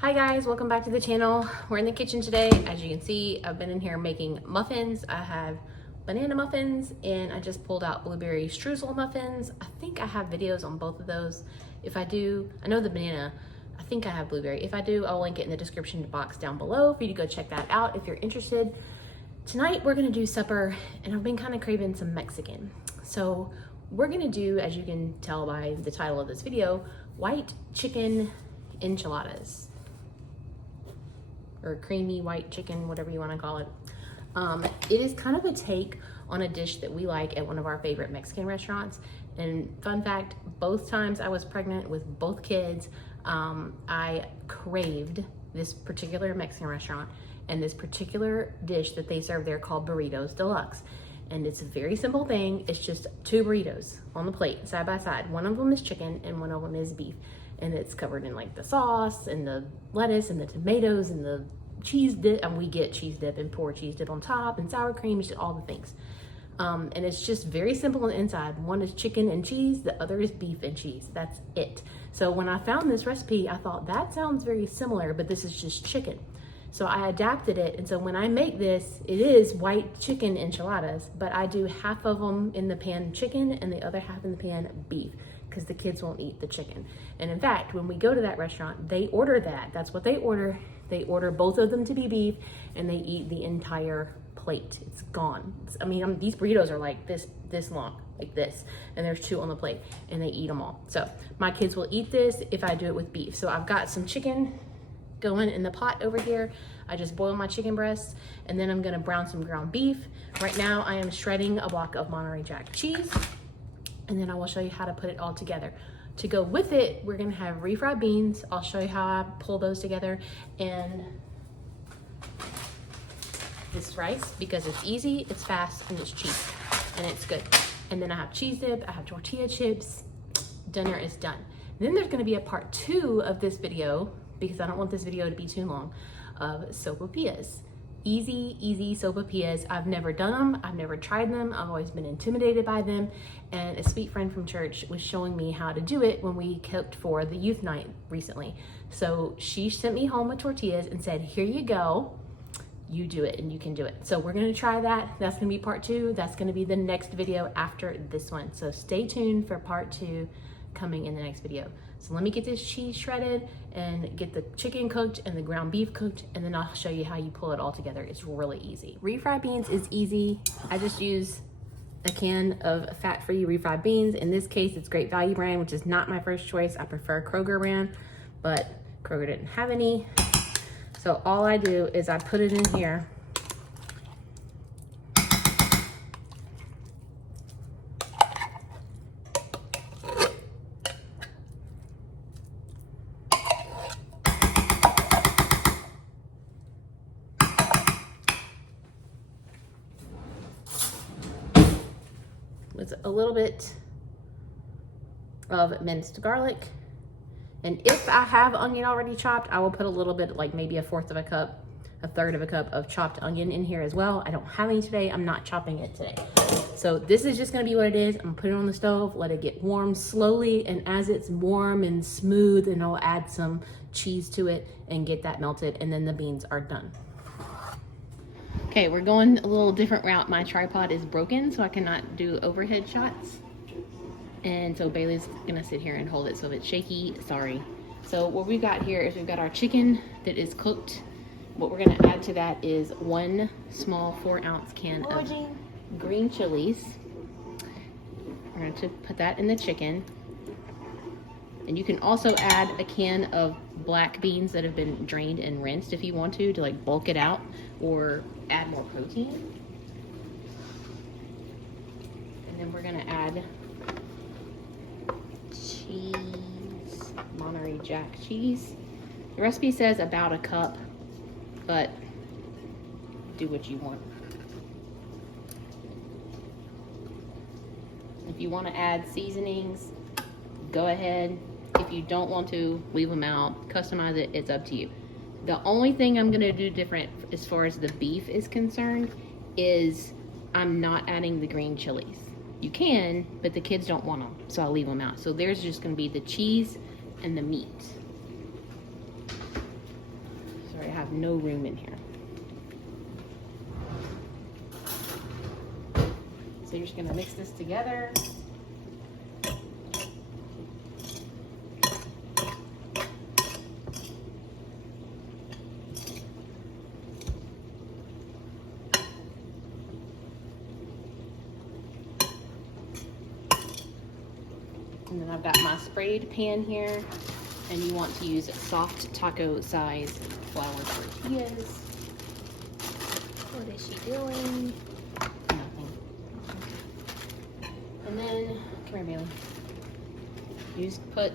Hi guys, welcome back to the channel. We're in the kitchen today. As you can see, I've been in here making muffins. I have banana muffins and I just pulled out blueberry streusel muffins. I think I have videos on both of those. If I do, I know the banana, I think I have blueberry. If I do, I'll link it in the description box down below for you to go check that out if you're interested. Tonight we're gonna do supper and I've been kind of craving some Mexican. So we're gonna do, as you can tell by the title of this video, white chicken enchiladas. Or creamy white chicken, whatever you want to call it. It is kind of a take on a dish that we like at one of our favorite Mexican restaurants. And fun fact, both times I was pregnant with both kids, I craved this particular Mexican restaurant and this particular dish that they serve there called burritos deluxe. And it's a very simple thing. It's just two burritos on the plate side by side. One of them is chicken and one of them is beef. And it's covered in like the sauce and the lettuce and the tomatoes and the cheese dip. And we get cheese dip and pour cheese dip on top and sour cream, just all the things. And it's just very simple on the inside. One is chicken and cheese, the other is beef and cheese. That's it. So when I found this recipe, I thought that sounds very similar, but this is just chicken. So I adapted it. And so when I make this, it is white chicken enchiladas, but I do half of them in the pan chicken and the other half in the pan beef, because the kids won't eat the chicken. And in fact, when we go to that restaurant, they order that. That's what they order. They order both of them to be beef and they eat the entire plate. It's gone. These burritos are like this long, like this, and there's two on the plate and they eat them all. So my kids will eat this if I do it with beef. So I've got some chicken going in the pot over here. I just boiled my chicken breasts and then I'm gonna brown some ground beef. Right now I am shredding a block of Monterey Jack cheese, and then I will show you how to put it all together. To go with it, we're gonna have refried beans. I'll show you how I pull those together, and this rice, because it's easy, it's fast, and it's cheap, and it's good. And then I have cheese dip, I have tortilla chips. Dinner is done. Then there's gonna be a part 2 of this video, because I don't want this video to be too long, of sopapillas. Easy sopapillas. I've never done them. I've never tried them. I've always been intimidated by them. And a sweet friend from church was showing me how to do it when we cooked for the youth night recently. So she sent me home with tortillas and said, here you go. You do it and you can do it. So we're gonna try that. That's gonna be part 2. That's gonna be the next video after this one. So stay tuned for part 2 coming in the next video. So let me get this cheese shredded and get the chicken cooked and the ground beef cooked, and then I'll show you how you pull it all together. It's really easy. Refried beans is easy. I just use a can of fat-free refried beans. In this case, it's Great Value brand, which is not my first choice. I prefer Kroger brand, but Kroger didn't have any. So all I do is I put it in here. With a little bit of minced garlic. And if I have onion already chopped, I will put a little bit, like maybe a third of a cup of chopped onion in here as well. I don't have any today. I'm not chopping it today. So this is just gonna be what it is. I'm gonna put it on the stove, let it get warm slowly. And as it's warm and smooth, then I'll add some cheese to it and get that melted. And then the beans are done. Okay, we're going a little different route. My tripod is broken, so I cannot do overhead shots. And so Bailey's gonna sit here and hold it, so if it's shaky, sorry. So what we've got here is we've got our chicken that is cooked. What we're gonna add to that is 1 small 4-ounce can of green chilies. We're going to put that in the chicken. And you can also add a can of black beans that have been drained and rinsed if you want to like bulk it out or add more protein. And then we're gonna add cheese, Monterey Jack cheese. The recipe says about a cup, but do what you want. If you want to add seasonings, go ahead. If you don't want to, leave them out, customize it, it's up to you. The only thing I'm gonna do different as far as the beef is concerned is I'm not adding the green chilies. You can, but the kids don't want them, so I'll leave them out. So there's just gonna be the cheese and the meat. have no room in here. So you're just gonna mix this together. And then I've got my sprayed pan here, and you want to use soft taco size flour tortillas. What is she doing? Nothing. And then, come here, Bailey. You just put,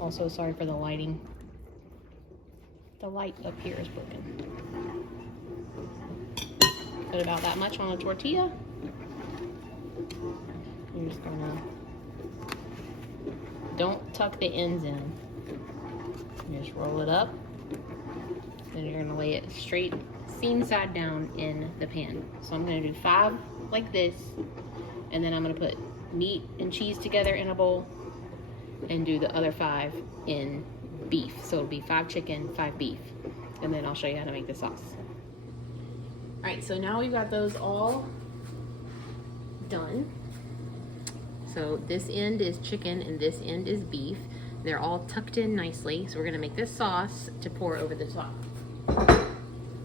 also sorry for the lighting. The light up here is broken. Put about that much on a tortilla. You're just gonna, don't tuck the ends in. You just roll it up. Then you're gonna lay it straight seam side down in the pan. So I'm gonna do 5 like this, and then I'm gonna put meat and cheese together in a bowl and do the other 5 in beef. So it'll be 5 chicken, 5 beef. And then I'll show you how to make the sauce. All right, so now we've got those all done. So this end is chicken and this end is beef. They're all tucked in nicely. So we're gonna make this sauce to pour over the top.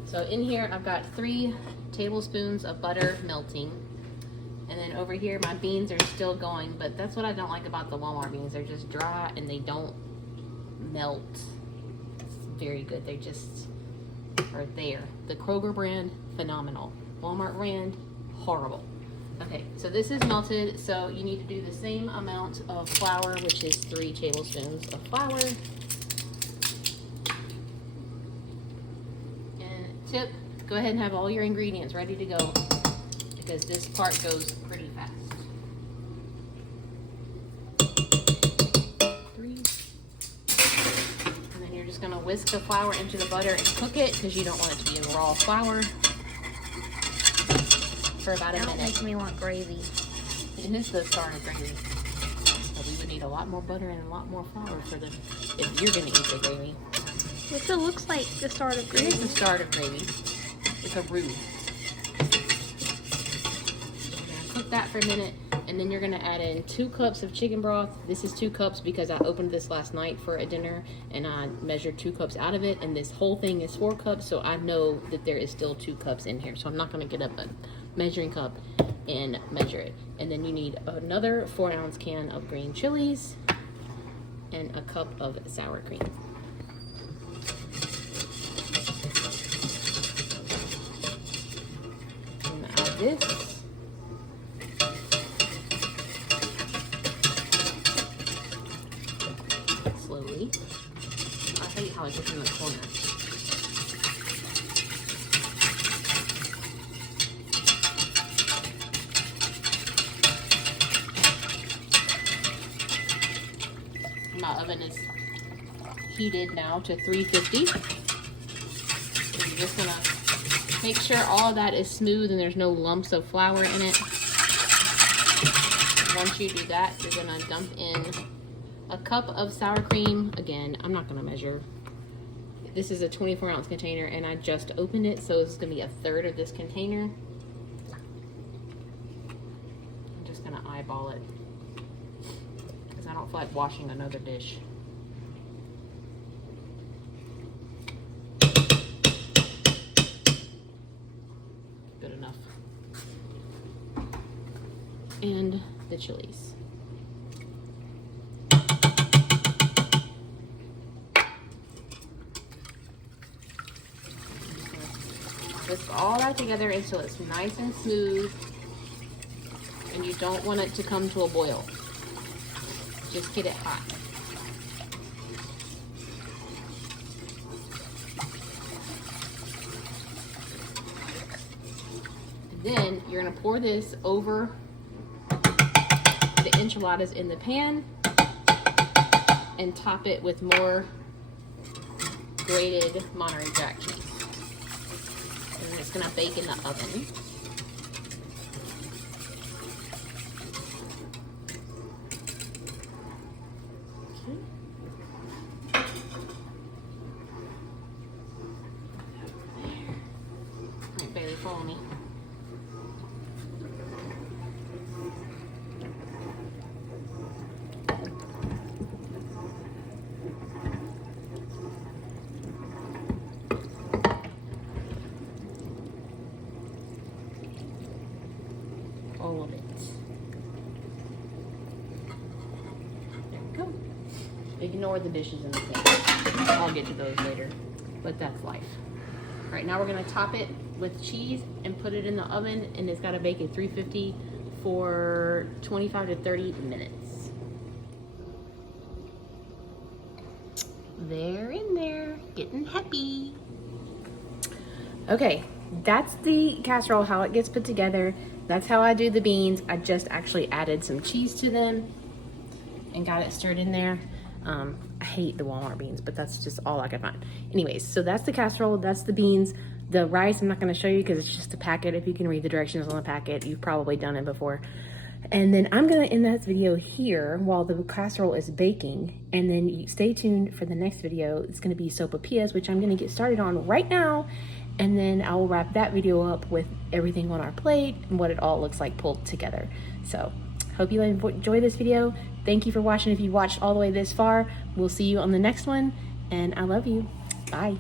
So in here, I've got 3 tablespoons of butter melting. And then over here, my beans are still going, but that's what I don't like about the Walmart beans. They're just dry and they don't melt very good. They just are there. The Kroger brand, phenomenal. Walmart brand, horrible. Okay, so this is melted, so you need to do the same amount of flour, which is 3 tablespoons of flour. And tip, go ahead and have all your ingredients ready to go, because this part goes pretty fast. 3. And then you're just gonna whisk the flour into the butter and cook it, because you don't want it to be in raw flour. For about a minute. That makes me want gravy. It is the start of gravy. So we would need a lot more butter and a lot more flour for the, if you're gonna eat the gravy. It still looks like the start of gravy. It is the start of gravy. It's a roux. You're gonna cook that for a minute, and then you're gonna add in 2 cups of chicken broth. This is 2 cups because I opened this last night for a dinner, and I measured 2 cups out of it, and this whole thing is 4 cups, so I know that there is still 2 cups in here, so I'm not gonna get up a measuring cup and measure it. And then you need another 4-ounce can of green chilies and a cup of sour cream. I'm gonna add this. Slowly. I'll tell you how it gets in the corner. My oven is heated now to 350. So you're just gonna make sure all of that is smooth and there's no lumps of flour in it. Once you do that, you're gonna dump in a cup of sour cream. Again, I'm not gonna measure. This is a 24-ounce container and I just opened it, so it's gonna be 1/3 of this container. I'm just gonna eyeball it, I don't feel like washing another dish. Good enough. And the chilies. Whisk all that together until it's nice and smooth, and you don't want it to come to a boil. Just get it hot. Then you're gonna pour this over the enchiladas in the pan and top it with more grated Monterey Jack cheese. And it's gonna bake in the oven. Ignore the dishes in the sink. I'll get to those later, but that's life. All right, now we're gonna top it with cheese and put it in the oven, and it's gotta bake at 350 for 25 to 30 minutes. They're in there, getting happy. Okay, that's the casserole, how it gets put together. That's how I do the beans. I just actually added some cheese to them and got it stirred in there. I hate the Walmart beans, but that's just all I could find. Anyways, so that's the casserole, that's the beans. The rice, I'm not gonna show you because it's just a packet. If you can read the directions on the packet, you've probably done it before. And then I'm gonna end this video here while the casserole is baking. And then you stay tuned for the next video. It's gonna be sopapillas, which I'm gonna get started on right now. And then I will wrap that video up with everything on our plate and what it all looks like pulled together. So, hope you enjoy this video. Thank you for watching. If you watched all the way this far, we'll see you on the next one. And I love you. Bye.